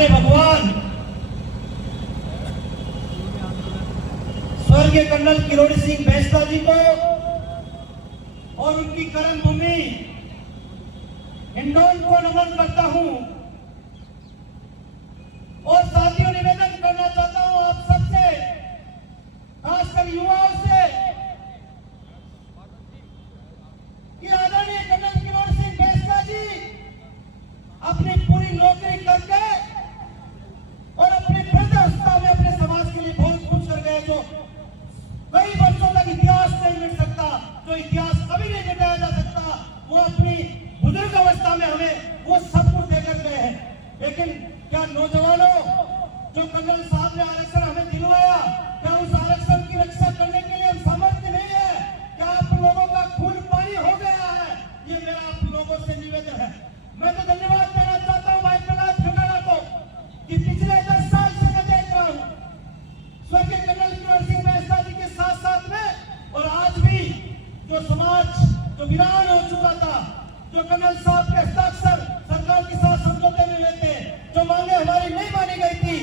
हमारे भगवान स्वर्गीय कर्नल किरोड़ी सिंह बैंसला जी को और उनकी कर्म भूमि हिंडौन को नमन करता हूं। और साथियों, निवेदन करना चाहता हूं आप सबसे, खासकर युवाओं से, कि आदरणीय कर्नल किरोड़ी सिंह बैंसला जी अपनी पूरी नौकरी करके और अपनी वृद्धावस्था में अपने समाज के लिए बहुत कुछ कर गए, जो कई वर्षों तक इतिहास नहीं मिट सकता, जो इतिहास कभी नहीं मिटाया जा सकता, वो अपनी बुजुर्ग अवस्था में हमें वो सब कुछ देकर गए हैं। लेकिन क्या नौजवानों, जो कर्नल साहब ने आरक्षण हमें दिलवाया, क्या उस आरक्षण की रक्षा करने के लिए हम समर्थ नहीं है? क्या आप लोगों का खून पानी हो गया है? ये मेरा आप लोगों से निवेदन है। मैं तो धन्यवाद देना चाहता हूँ भाई प्रहलाद खटाड़ा को, कि पिछले 10 साल से मैं देख रहा हूँ स्वर्गीय कर्नल किरोड़ी सिंह बैंसला जी के साथ साथ में, और आज भी जो समाज जो वीरान हो चुका था, जो कर्नल साहब के हस्ताक्षर सरकार के साथ समझौते में हुए थे, जो मांगे हमारी नहीं मानी गई थी,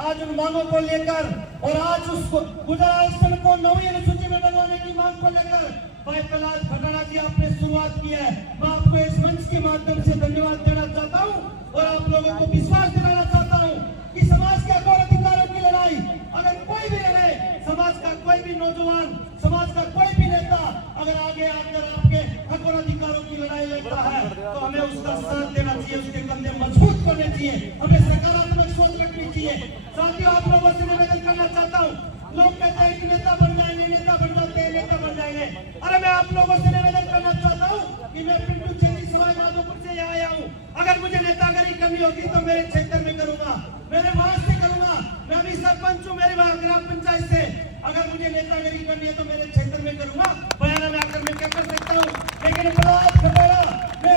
आज उन मांगों को लेकर और आज उसको गुजरात आरक्षण को 9वीं अनुसूची में डलवाने की मांग को लेकर भाई प्रहलाद खटाड़ा जी आपने शुरुआत की है। मैं आपको इस मंच के माध्यम से धन्यवाद देना चाहता हूँ और आप लोगों को विश्वास दिलाना चाहता हूँ कि समाज के हक और अधिकारों की लड़ाई अगर कोई भी लड़े, समाज का कोई भी नौजवान, समाज का कोई भी नेता अगर आगे आकर आपके हक और अधिकारों की लड़ाई लड़ता है तो हमें उसका साथ देना चाहिए, उसके कंधे मजबूत करने चाहिए, हमें सकारात्मक सोच रखनी चाहिए। साथियों, आप लोगों से निवेदन करना चाहता हूँ, लोग कहते हैं कि नेता बन जाएंगे, नेता बन जाते हैं, नेता बन जाएंगे। अरे मैं आप लोगों से निवेदन करना चाहता हूँ कि मैं पिंटू चेरी सवाई माधोपुर से यहाँ आया हूँ। अगर मुझे नेतागिरी करनी होगी तो मेरे क्षेत्र में करूंगा, मेरे वार्ड से करूंगा। मैं भी सरपंच हूँ मेरी ग्राम पंचायत से। अगर मुझे नेतागिरी करनी है तो मेरे क्षेत्र में करूंगा, बयाना में आकर मैं क्या कर सकता हूँ। लेकिन प्रहलाद खटाड़ा ने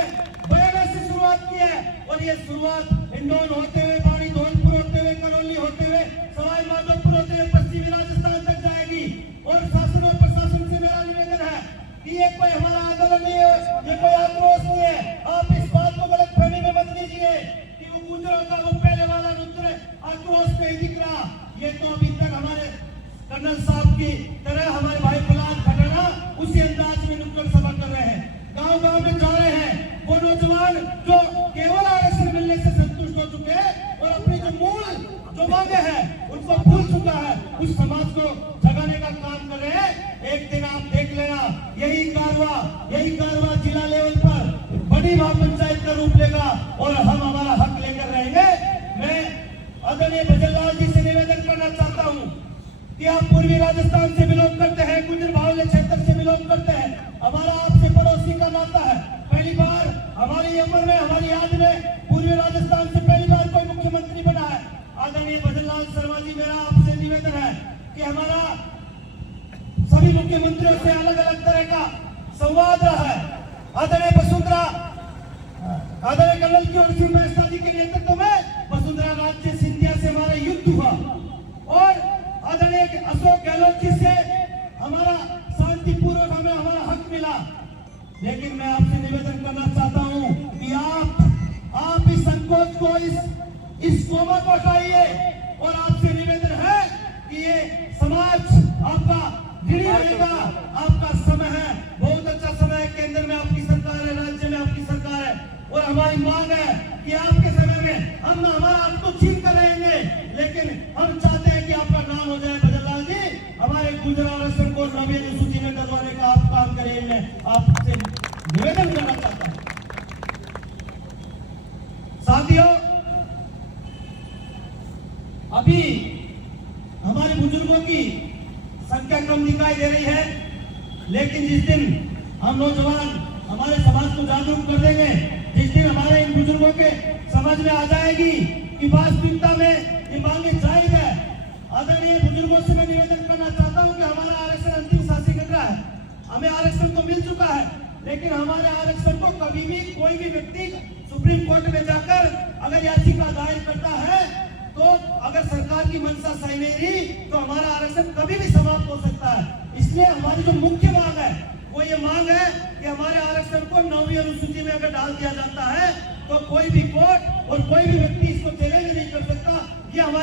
बयाना से शुरुआत की है और ये शुरुआत हिंडौन होते हुए, बाड़ी धौलपुर होते हुए, करौली होते हुए, सवाई माधोपुर होते हुए पश्चिमी राजस्थान तक जाएगी। और शासन और प्रशासन से मेरा निवेदन है कि ये कोई हमारा आंदोलन नहीं है, ये कोई आक्रोश नहीं है। आप इस बात को गलतफहमी में मत लीजिए कि वो गुजरों का वो पहले वाला नृत्य आक्रोश नहीं दिख रहा। ये तो अभी तक हमारे कर्नल साहब की तरह हमारे भाई प्रहलाद खटाड़ा उसी अंदाज में नुक्कड़ सभा कर रहे हैं, गांव-गांव में जा रहे हैं। वो नौजवान जो केवल आरक्षण मिलने से संतुष्ट हो चुके हैं और अपनी जो मूल जो मांगे हैं उनको भूल चुका है, उस समाज को जगाने का काम कर रहे हैं। एक दिन आप देख लेना, यही कारवा जिला लेवल पर बड़ी महापंचायत का रूप लेगा और हम हमारा हक लेकर रहेंगे। मैं आदरणीय भजनलाल जी से निवेदन करना चाहता हूँ कि आप पूर्वी राजस्थान से बिलोंग करते हैं, गुजर बाहुल्य क्षेत्र से बिलोंग करते हैं, हमारा आपसे पड़ोसी का नाता है। पहली बार हमारी उम्र में, हमारी याद में पूर्वी राजस्थान से पहली बार कोई मुख्यमंत्री बना है। आदरणीय भजनलाल शर्मा जी, मेरा आपसे निवेदन है कि हमारा सभी मुख्यमंत्रियों से अलग अलग तरह का संवाद रहा है। आदरणीय कर्नल किरोड़ी सिंह बैंसला जी के नेतृत्व में वसुंधरा राजे सिंधिया से हमारा युद्ध हुआ और आदरणीय अशोक गहलोत जी से हमारा शांतिपूर्वक हमें हमारा हक मिला। लेकिन मैं आपसे निवेदन करना चाहता हूं कि आप इस संकोच को, इस कोमा को हटाइए और आपसे निवेदन है कि ये समाज आपका ऋणी रहेगा। आपका समय है, बहुत अच्छा समय है, केंद्र में आपकी सरकार है, राज्य में आपकी सरकार है और हमारी मांग है कि आपके समय में हम हमारा हक तो छीन कर रहेंगे, लेकिन हम चाहते हैं कि आपका नाम हो जाए भजनलाल जी, हमारे गुजरात आरक्षण को 9वीं अनुसूची में डलवाने का आप काम करिए। मैं आपसे निवेदन करना चाहता हूं। साथियों, अभी हमारे बुजुर्गों की संख्या कम दिखाई दे रही है, लेकिन जिस दिन हम नौजवान हमारे समाज को जागरूक कर देंगे, जिस दिन हमारे इन बुजुर्गों के समझ में आ जाएगी कि वास्तविकता में ये मांगे जायज है। आदरणीय बुजुर्गों से मैं निवेदन करना चाहता हूं कि हमारा आरक्षण अंतिम शासी घट रहा है, हमें आरक्षण तो मिल चुका है, लेकिन हमारे आरक्षण को कभी भी कोई भी व्यक्ति सुप्रीम कोर्ट में जाकर अगर याचिका दायर करता है तो अगर सरकार की मंशा सही नहीं रही तो हमारा आरक्षण कभी भी समाप्त हो सकता है। इसलिए हमारी जो मुख्य मांग है वो ये मांग है कि हमारे आरक्षण को 9वीं अनुसूची में अगर डाल दिया जाता है तो कोई भी कोर्ट और कोई भी व्यक्ति इसको चैलेंज नहीं कर सकता।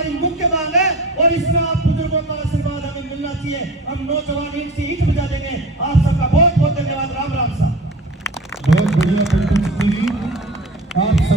हमारी मुख्य मांग है और इसमें आप बुजुर्गों का आशीर्वाद हमें मिलना चाहिए। हम नौजवान ईंट से ईंट बजा देंगे। आप सबका बहुत बहुत धन्यवाद। राम राम साहब। बहुत बढ़िया।